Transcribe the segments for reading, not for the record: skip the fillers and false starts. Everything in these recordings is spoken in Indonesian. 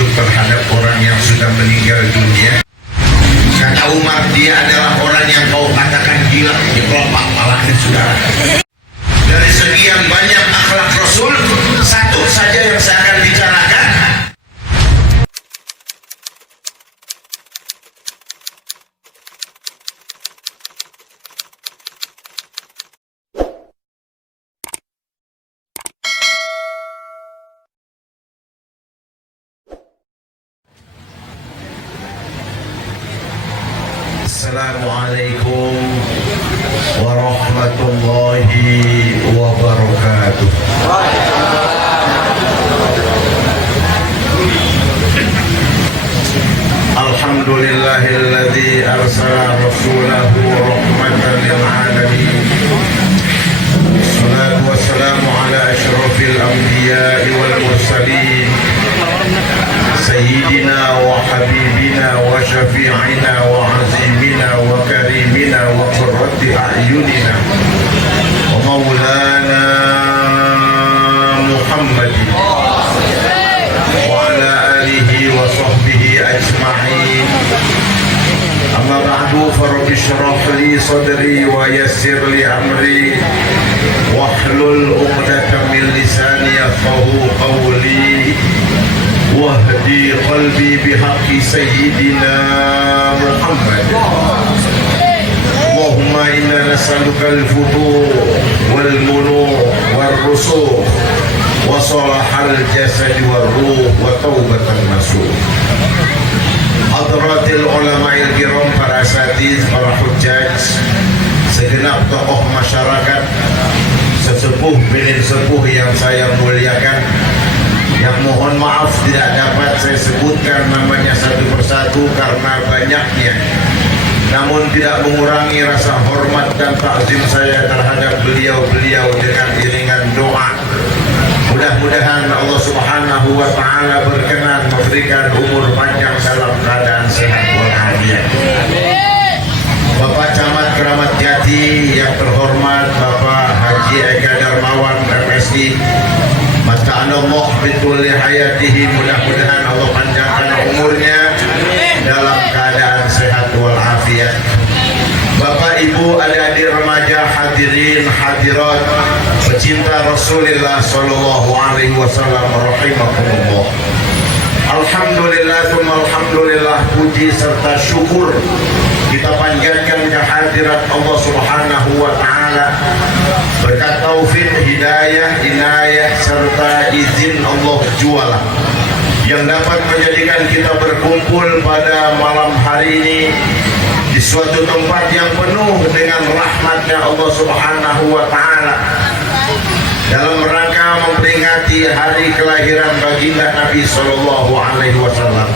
hidup terhadap orang yang sudah meninggal dunia. Kata Umar, dia adalah orang yang kau katakan gila di kelopak palaknya saudara. Dari sekian banyak akhlak Rasul, satu saja yang saya akan bicarakan. Assalamualaikum warahmatullahi wabarakatuh. Alhamdulillahilladzi arsala rasulahu rahmatan lil alamin. Wassalatu wassalamu ala asyrafil anbiya'i wal mursalin. Sayyidina wa habibina wa syafi'ina wa azimina wa karimina wa qurrati a'yunina wa maulana Muhammadin wa ala alihi wa sahbihi ajma'in. Amma ba'du, farabbi syrah li sadri wa yassir li amri wahlul 'uqdatam min lisani yafqahu qawli wahdi qalbi bihaqqi sayyidina Muhammad. Allahumma inna nas'aluka al-futuh wal munur wal rusuk wa salahal jasad wal ruh wa taubatan nasuh. Hadratil ulama'il kiram, para asatiz, para hujjaj, segenap tokoh masyarakat, sesepuh binin sepuh yang saya muliakan, yang mohon maaf tidak dapat saya sebutkan namanya satu persatu karena banyaknya, namun tidak mengurangi rasa hormat dan takzim saya terhadap beliau-beliau dengan iringan doa. Mudah-mudahan Allah Subhanahu wa Ta'ala berkenan memberikan umur panjang dalam keadaan sehat walafiat. Bapak Camat Keramat Jati yang terhormat Bapak Haji Eka Darmawan MSI, maka Allah bitulli hayatihi, mudah-mudahan Allah panjangkan umurnya dalam keadaan sehat walafiat. Bapak Ibu, adik-adik remaja, hadirin hadirat, pecinta Rasulullah sallallahu alaihi wasallam rahimakumullah. Alhamdulillah tsumma alhamdulillah, puji serta syukur kita panjatkan kehadirat Allah Subhanahu wa Ta'ala berkat taufik, hidayah, inayah serta izin Allah jualah yang dapat menjadikan kita berkumpul pada malam hari ini di suatu tempat yang penuh dengan rahmatnya Allah Subhanahu wa Ta'ala dalam rangka memperingati hari kelahiran baginda Nabi Sallallahu Alaihi Wasallam.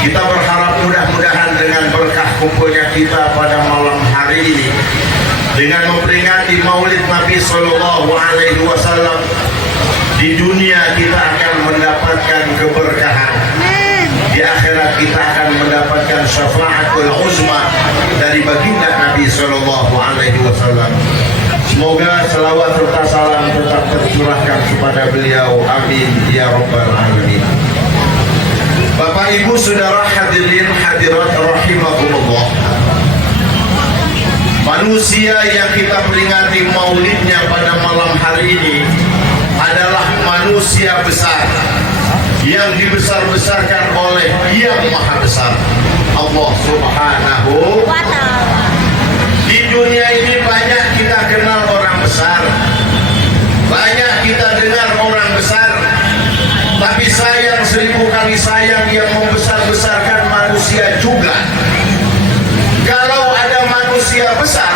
Kita berharap mudah-mudahan dengan berkah kumpulnya kita pada malam hari ini, dengan memperingati maulid Nabi Sallallahu Alaihi Wasallam, di dunia kita akan mendapatkan keberkahan, di akhirat kita akan mendapatkan syafaatul uzma dari baginda Nabi Sallallahu Alaihi Wasallam. Semoga selawat serta salam tetap tercurahkan kepada beliau, amin ya rabbal alamin. Bapak Ibu saudara hadirin hadirat rahimakumullah, manusia yang kita peringati maulidnya pada malam hari ini adalah manusia besar yang dibesar-besarkan oleh Yang Maha Besar, Allah Subhanahu wa Ta'ala. Di dunia ini banyak kita kenal orang besar, banyak kita dengar orang besar, tapi sayang, seribu kali sayang, yang membesar-besarkan manusia juga. Kalau ada manusia besar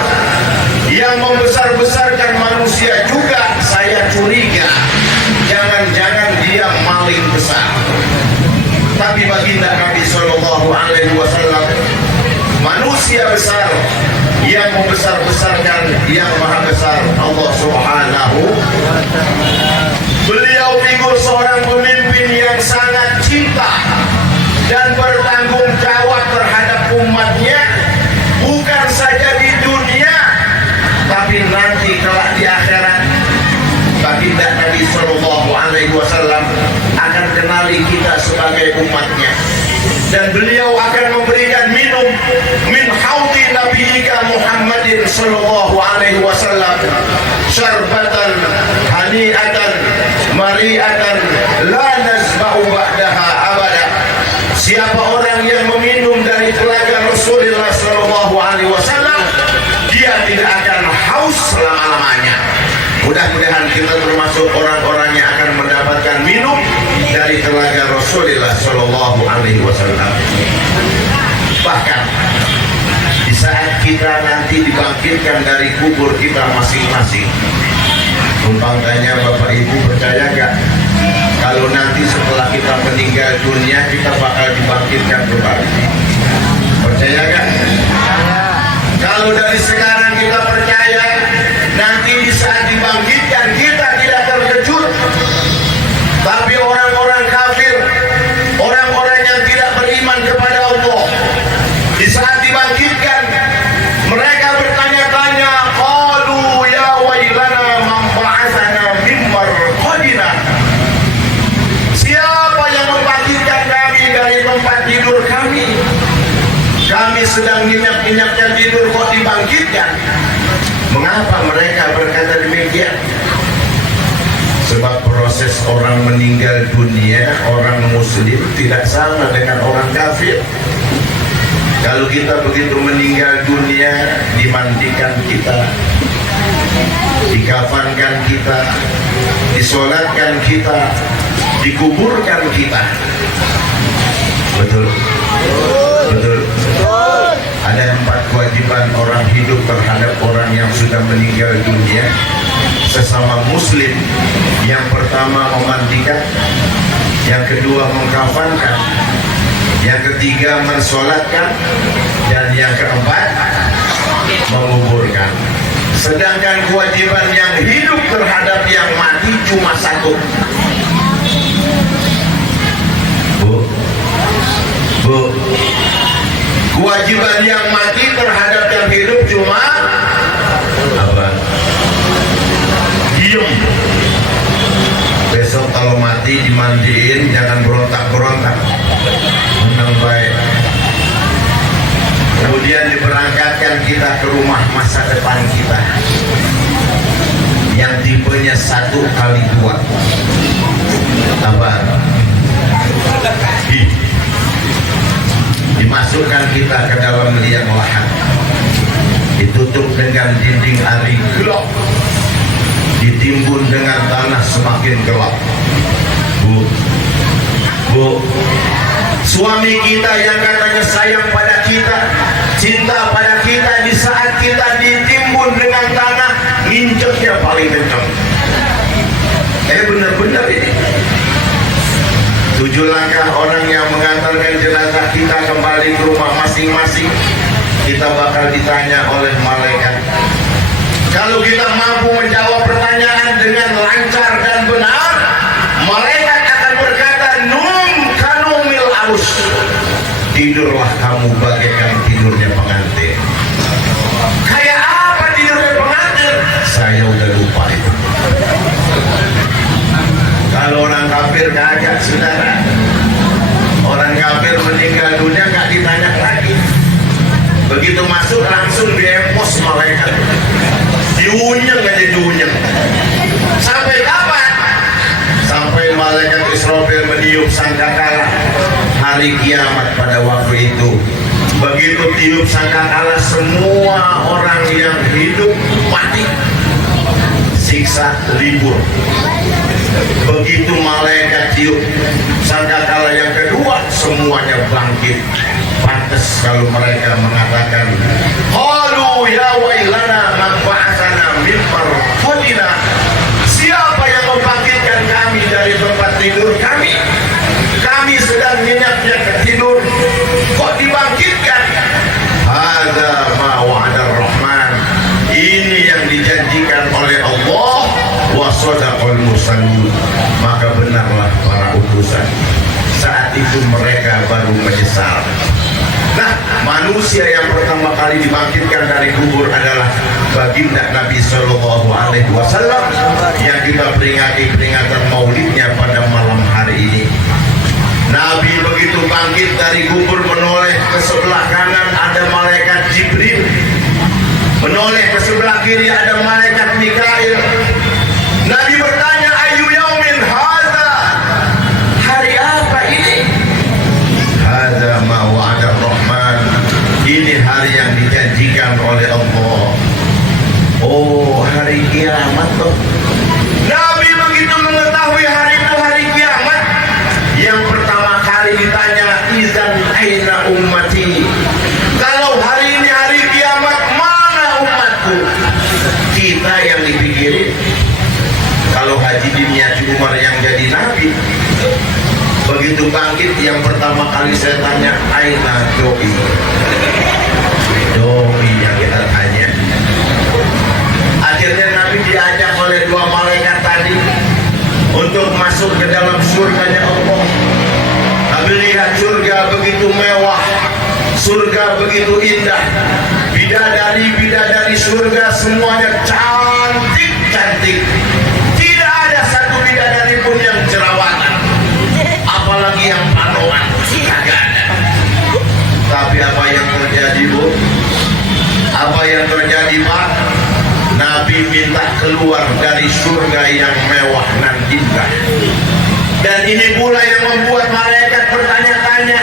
yang membesar-besarkan manusia juga, saya curiga jangan-jangan dia maling besar. Tapi baginda Nabi Sallallahu Alaihi Wasallam manusia besar yang membesar-besarkan Yang Maha Besar, Allah Subhanahu. Beliau figur seorang pemimpin yang sangat cinta dan bertanggung jawab terhadap umatnya, bukan saja di dunia tapi nanti kelak di akhirat. Baginda Nabi Sallallahu Alaihi Wasallam akan mengenali kita sebagai umatnya, dan beliau akan memberikan minum min haudi nabiyika Muhammadin sallallahu alaihi wasallam syarbatan hani'atan mari'atan la nazba'u ba'daha abada. Siapa orang yang meminum dari telaga Rasulullah sallallahu alaihi wasallam, dia tidak akan haus selama-lamanya. Mudah-mudahan kita termasuk orang-orang yang akan mendapatkan minum dari telaga Rasulullah sallallahu alaihi wasallam. Bahkan di saat kita nanti dibangkitkan dari kubur kita masing-masing, umpamanya Bapak Ibu percaya gak kalau nanti setelah kita meninggal dunia kita bakal dibangkitkan kembali? Percaya gak? Kalau dari sekarang kita percaya, nanti di saat dibangkitkan kita tidak terkejut. Tapi orang-orang kafir, orang-orang yang tidak beriman kepada Allah, di saat dibangkitkan mereka bertanya-tanya, qalu ya wailana man ba'atsana min marqadina. Siapa yang membangkitkan kami dari tempat tidur kami? Kami sedang nyenyak-nyenyaknya tidur kok dibangkitkan. Mengapa mereka berkata demikian? Sebab proses orang meninggal dunia, orang muslim tidak sama dengan orang kafir. Kalau kita begitu meninggal dunia, dimandikan kita, dikafankan kita, disolatkan kita, dikuburkan kita. Betul? Betul. Ada 4 kewajiban orang hidup terhadap orang yang sudah meninggal dunia sesama muslim. Yang pertama memandikan, yang kedua mengkafankan, yang ketiga mensolatkan, dan yang keempat menguburkan. Sedangkan kewajiban yang hidup terhadap yang mati cuma 1. Bu, kewajiban yang mati terhadap yang hidup cuma apa? Diem. Besok kalau mati dimandiin, jangan berontak-berontak. Menang baik. Kemudian diberangkatkan kita ke rumah masa depan kita yang tipenya 1x2. Apa? Dimasukkan kita ke dalam liang lahat, ditutup dengan dinding ari gelap, ditimbun dengan tanah semakin gelap. Bu, suami kita yang katanya sayang pada kita, cinta pada kita, di saat kita ditimbun dengan tanah, nginjeknya paling kencang. Benar-benar ini. 7 langkah orang yang mengantarkan jenazah kita kembali ke rumah masing-masing, kita bakal ditanya oleh malaikat. Kalau kita mampu menjawab pertanyaan dengan lancar dan benar, malaikat akan berkata, num kanumil aus, tidurlah kamu bagaikan tidurnya pengantin. Kayak apa tidurnya pengantin? Saya udah lupa itu. Kalau orang kafir kagak, saudara. Orang kafir meninggal dunia gak ditanya lagi. Begitu masuk langsung diempos malaikat. Diunyeng aja, diunyeng. Sampai kapan? Sampai malaikat Israfil meniup sangkakala hari kiamat pada waktu itu. Begitu tiup sangkakala, semua orang yang hidup mati, siksa libur. Begitu malaikat tiup sangkakala yang kedua, semuanya bangkit. Pantes kalau mereka mengatakan, qalu ya wailana man ba'atsana min marqadina. Siapa yang membangkitkan kami dari tempat tidur kami? Kami sedang nyenyak-nyenyak tidur, kok dibangkitkan? Hadza ma wa'ada ar-Rahman. Ini yang dijanjikan oleh Allah. Wa sadaqal mursalun. Maka benarlah para utusan. Saat itu mereka baru menyesal. Nah, manusia yang pertama kali dibangkitkan dari kubur adalah baginda Nabi Sallallahu Alaihi Wasallam yang kita peringati peringatan maulidnya pada malam hari ini. dari kubur menoleh ke sebelah kanan ada malaikat Jibril, menoleh ke sebelah kiri ada malaikat Mikail. Nabi bertanya, ayu yaumin hadza, hari apa ini? Hadza ma wa'ada Rahman, ini hari yang dijanjikan oleh Allah. Oh, hari kiamat toh. Nabi begitu mengetahui hari itu hari kiamat, yang pertama kali ditanya, izan aina ummati, kalau hari ini hari kiamat mana umatku? Kita yang dipikirin. Kalau Haji Dimyati Umar yang jadi nabi, begitu bangkit yang pertama kali saya tanya, aina doi, doi yang kita tanya. Akhirnya Nabi diajak oleh dua malaikat tadi untuk masuk ke dalam surganya Allah. Nabi lihat surga begitu mewah, surga begitu indah, bidadari surga semuanya cantik. Tidak ada satu bidadari pun yang jerawatan, apalagi yang panoan, kagak ada. Tapi apa yang terjadi, Bu? Apa yang terjadi, Pak? Nabi minta keluar dari surga yang mewah dan indah. Dan ini pula yang membuat malaikat bertanya-tanya,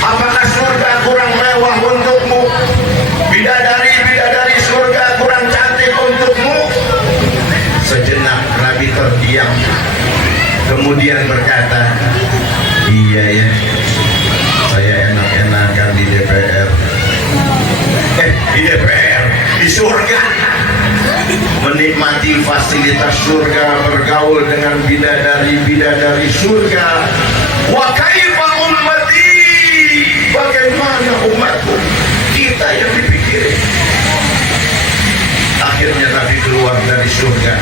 apakah surga kurang mewah untukmu? Bidadari surga kurang cantik untukmu? Sejenak Nabi terdiam, kemudian berkata, iya ya, saya enak-enakan di DPR. Di DPR, di surga, menikmati fasilitas surga, bergaul dengan bidadari surga. Wa kaifa ummati, bagaimana umatku? Kita yang dipikirin. Akhirnya Nabi keluar dari surga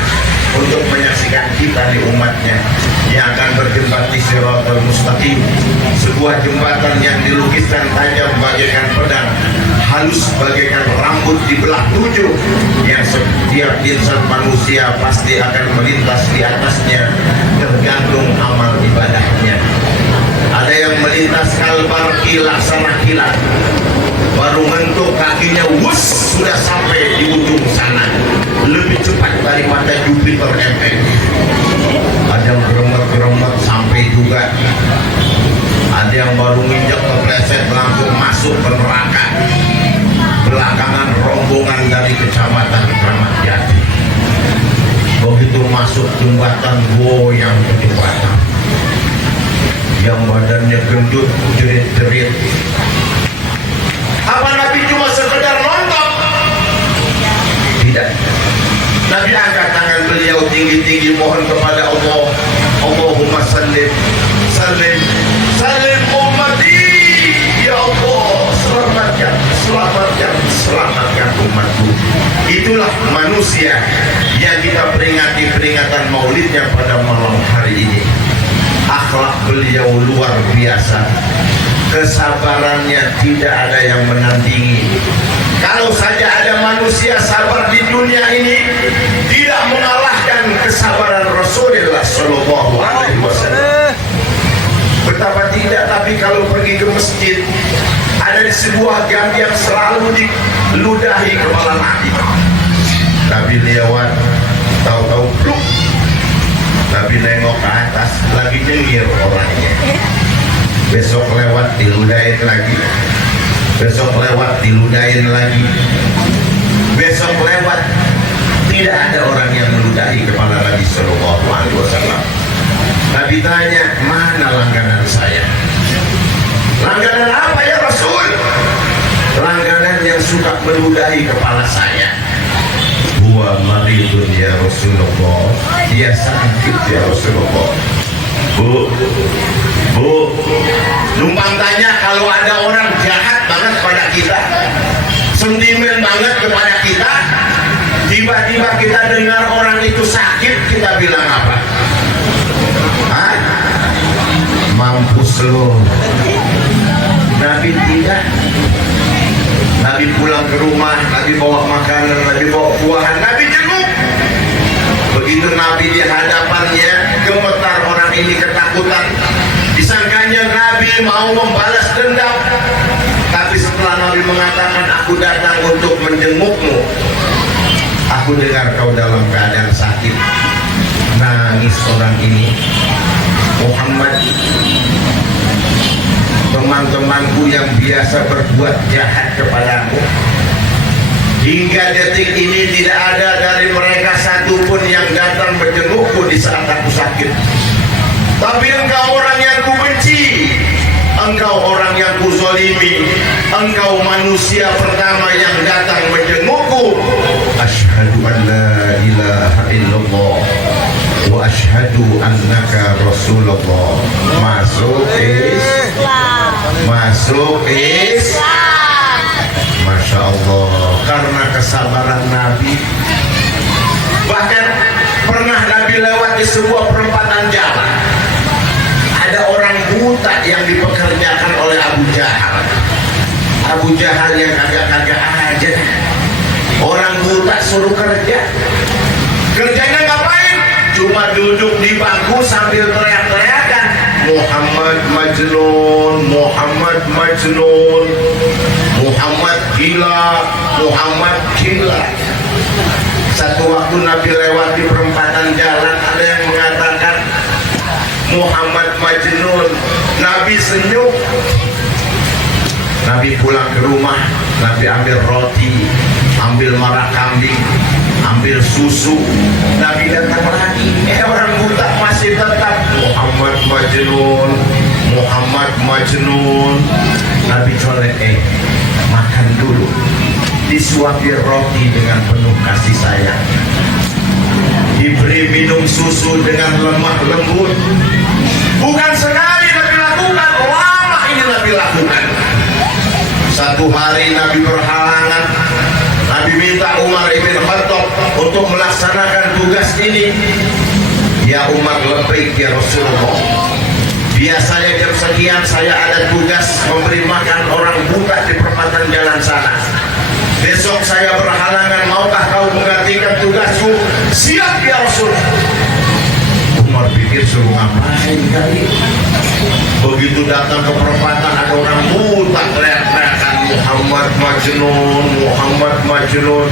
untuk menyaksikan kita di umatnya yang akan berjumpa di Siratal Mustaqim, sebuah jembatan yang dilukiskan tajam bagaikan pedang, halus bagaikan rambut dibelah 7, yang setiap insan manusia pasti akan melintas di atasnya tergantung amal ibadahnya. Ada yang melintas kalbar laksana kilat, baru mentuk kakinya wus sudah sampai di ujung sana, lebih cepat daripada Jupiter MP. Ada yang geremet sampai juga, ada yang baru nginjak kepleset langsung masuk ke neraka. Belakangan rombongan dari kecamatan Kramat Jati, begitu masuk jembatan goyang ke jembatan, yang badannya gendut jerit-jerit. Apa Nabi cuma sekedar nonton? Tidak. Nabi angkat tangan beliau tinggi-tinggi mohon kepada Allah, Allahumma sallim ummati, ya Allah, selamatkan umatku. Itulah manusia yang kita peringati peringatan maulidnya pada malam hari ini. Akhlak beliau luar biasa, kesabarannya tidak ada yang menandingi. Kalau saja ada manusia sabar di dunia ini, tidak mengalahkan kesabaran Rasulullah Shallallahu Alaihi Wasallam. Betapa tidak, tapi kalau pergi ke masjid, ada di sebuah gang yang selalu diludahi kepala Nabi. Nabi lewat, tahu-tahu pluk, Nabi nengok ke atas, lagi nyengir orangnya. Besok lewat diludahin lagi, besok lewat diludahin lagi, besok lewat tidak ada orang yang meludahi kepala Nabi Sallallahu Alaihi Wasallam. Nabi tanya, mana langganan saya? Langganan apa ya Rasul? Langganan yang suka meludahi kepala saya. Huwa maridun ya Rasulullah, dia sakit ya Rasulullah. Bu, numpang tanya, kalau ada orang jahat banget pada kita, sentimen banget kepada kita, tiba-tiba kita dengar orang itu sakit, kita bilang apa? Hah? Mampus lo. Nabi tidak. Nabi pulang ke rumah, Nabi bawa makanan, Nabi bawa buahan, Nabi jenguk. Begitu Nabi di hadapannya, gemetar orang ini ketakutan. Disangkanya Nabi Nabi mau membalas dendam, tapi setelah Nabi mengatakan aku datang untuk menjengukmu, aku dengar kau dalam keadaan sakit. Nangis orang ini. Muhammad, teman-temanku yang biasa berbuat jahat kepadamu, hingga detik ini tidak ada dari mereka satupun yang datang menjengukku di saat aku sakit. Tapi engkau orang yang kubenci, engkau orang yang kuzalimi, engkau manusia pertama yang datang menjengukku. Asyhadu an la ilaha illallah wa asyhadu annaka Rasulullah. Masuk Islam. Masuk Islam. Masya Allah, karena kesabaran Nabi. Bahkan pernah Nabi lewat di sebuah perempatan jalan, ada orang buta yang dipekerjakan oleh Abu Jahal. Abu Jahal yang kagak-kagak aja, orang buta suruh kerja. Kerjanya ngapain? Cuma duduk di bangku sambil teriak-teriakan, Muhammad Majnun, Muhammad Majnun, Muhammad gila, Muhammad gila. Satu waktu Nabi lewat di perempatan jalan, ada yang mengatakan Muhammad Majnun. Nabi senyum. Nabi pulang ke rumah, Nabi ambil roti, ambil marah kambing, ambil susu. Nabi datang lagi, orang buta masih tetap Muhammad Majnun, Muhammad Majnun. Nabi colek, makan dulu. Disuapi roti dengan penuh kasih sayang, diberi minum susu dengan lemah lembut. Bukan sekali Nabi lakukan, lama ini Nabi lakukan. Satu hari Nabi berhalangan, Nabi minta Umar ibn Khattab untuk melaksanakan tugas ini. Ya Umar, labbaik ya Rasulullah, biasanya jam sekian saya ada tugas memberi makan orang buta di perempatan jalan sana. Besok saya berhalangan, maukah kau menggantikan tugasku? Siap ya Rasul. Umar pikir suruh ngapain kali. Begitu datang ke perempatan, ada orang buta teriak-teriakan Muhammad Majnun, Muhammad Majnun.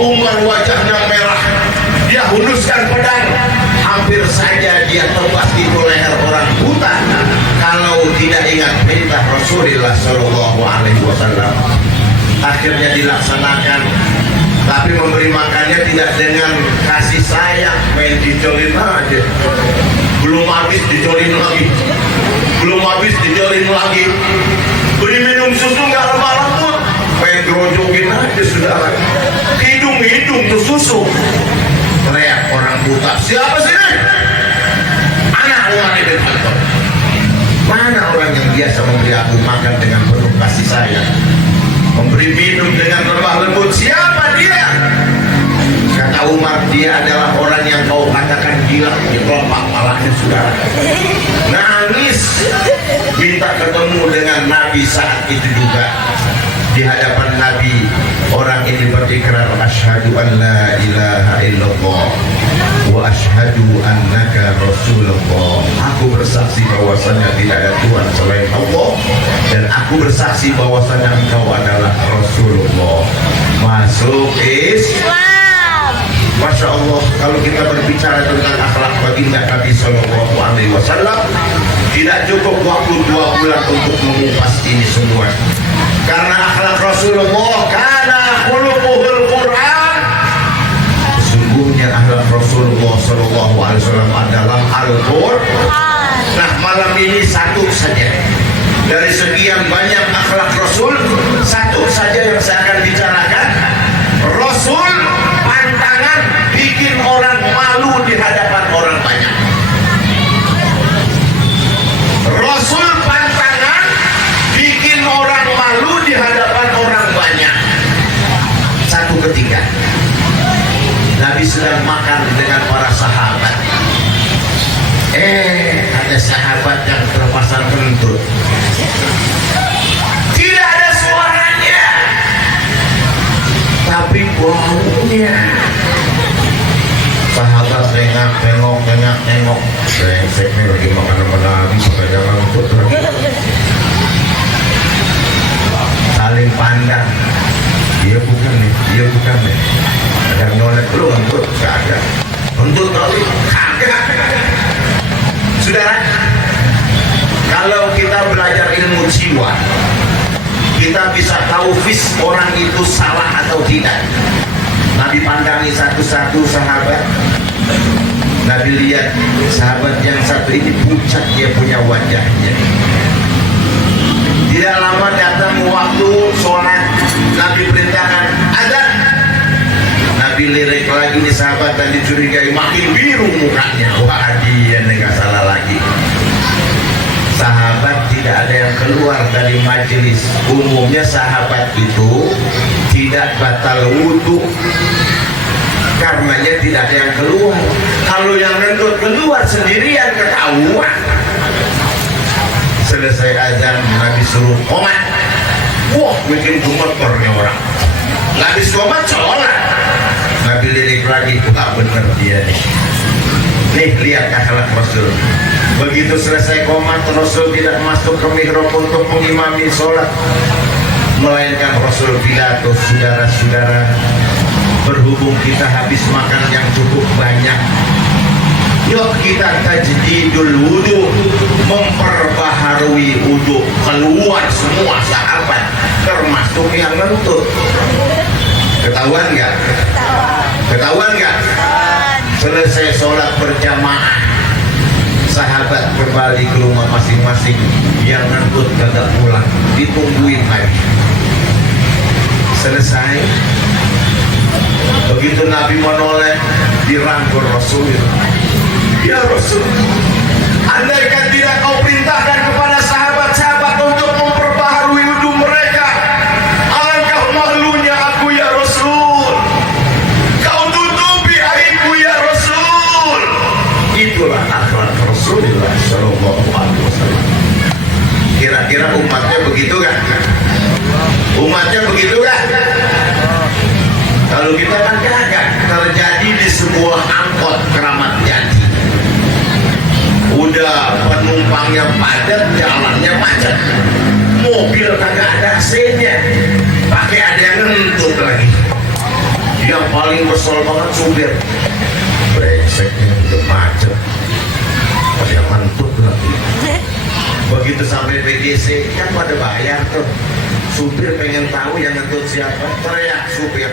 Umar wajahnya merah, dia hunuskan pedang, hampir saja dia tebas di leher orang buta kalau tidak ingat perintah Rasulullah Shallallahu Alaihi Wasallam. Akhirnya dilaksanakan, tapi memberi makannya tidak dengan kasih sayang, main dicolin aja. Belum habis dicolin lagi, belum habis dicolin lagi. Beri minum susu nggak lemah lembut, main gerojokin aja saudara. Hidung tuh susu. Teriak orang buta, siapa sih ini? Anak Umar ibn Khattab. Mana orang yang biasa memberi aku makan dengan penuh kasih sayang, memberi minum dengan lemah lembut? Siapa dia? Kata Umar, dia adalah orang yang kau katakan gila. Dikelopak palanya saudara. Nangis, minta ketemu dengan Nabi saat itu juga. Di hadapan Nabi, orang ini berikrar, asyhadu an la ilaha illallah wa asyhadu annaka Rasulullah. Aku bersaksi bahwasanya tidak ada Tuhan selain Allah, dan aku bersaksi bahwasanya engkau adalah Rasulullah. Masuk Islam. Masya Allah, kalau kita berbicara tentang akhlak baginda Nabi Sallallahu Alaihi Wasallam, tidak cukup waktu 2 bulan untuk mengupas ini semua. Karena akhlak Rasulullah, karena khuluquhul Quran. Sesungguhnya akhlak Rasulullah Sallallahu Alaihi Wasallam adalah Al-Quran. Nah, malam ini satu saja dari sekian banyak akhlak Rasul, satu saja yang saya akan bicarakan. Rasul pantangan bikin orang malu di hadapan orang banyak. Rasul pantangan bikin orang malu di hadapan orang banyak. Satu ketika Nabi sedang makan dengan para sahabat. Ada sahabat yang terpasang kentut. Tidak ada suaranya, tapi baunya. Sahabat tengok. Brengseknya lagi makan sama Nabi, pakai jangan saudara, kalau kita belajar ilmu jiwa, kita bisa tahu orang itu salah atau tidak. Nabi pandangi satu-satu sahabat. Nabi lihat sahabat yang satu ini pucat dia punya wajahnya. Tidak lama datang waktu sholat, Nabi perintahkan azan. Nabi lirik lagi nih sahabat dan dicurigai, makin biru mukanya. Wah, dia nggak salah lagi. Sahabat tidak ada yang keluar dari majelis. Umumnya sahabat itu tidak batal wudhu, karenanya tidak ada yang keluar. Kalau yang ngentut keluar sendirian ketahuan. Selesai azan, Nabi suruh qomat. Wah, bikin gemeternya orang. Nabi qomat sholat. Nabi lirik lagi, wah bener dia nih. Nih lihat akhlak Rasul. Begitu selesai qomat, Rasul tidak masuk ke mihrab untuk mengimami sholat, melainkan Rasul pidato, saudara-saudara, berhubung kita habis makan yang cukup banyak, yuk kita tajdidul wudu, memperbaharui wudu. Keluar semua sahabat, termasuk yang ngentut. Ketahuan nggak? Ketahuan nggak? Selesai sholat berjamaah, sahabat kembali ke rumah masing-masing. Yang ngentut kagak pulang, ditungguin lagi. Selesai, begitu Nabi menoleh, dirangkul Rasul. Ya Rasul, andaikan tidak kau perintahkan kepada sahabat-sahabat untuk memperbaharui wudu mereka, alangkah malunya aku ya Rasul. Kau tutupi aibku ya Rasul. Itulah akhlak Rasulullah Shallallahu Alaihi Wasallam. Kira-kira umatnya begitu kan? Umatnya begitu kan? Kalau kita kan kagak. Terjadi di sebuah angkot Keramat Jati. Udah penumpangnya padat, jalannya macet, mobil kagak ada AC-nya, pakai ada yang ngentut lagi. Yang paling kesel banget supir, brengseknya udah macet, ada yang ngentut lagi. Begitu sampai PGC kan pada bayar tuh, supir pengen tahu yang ngentut siapa, teriak supir,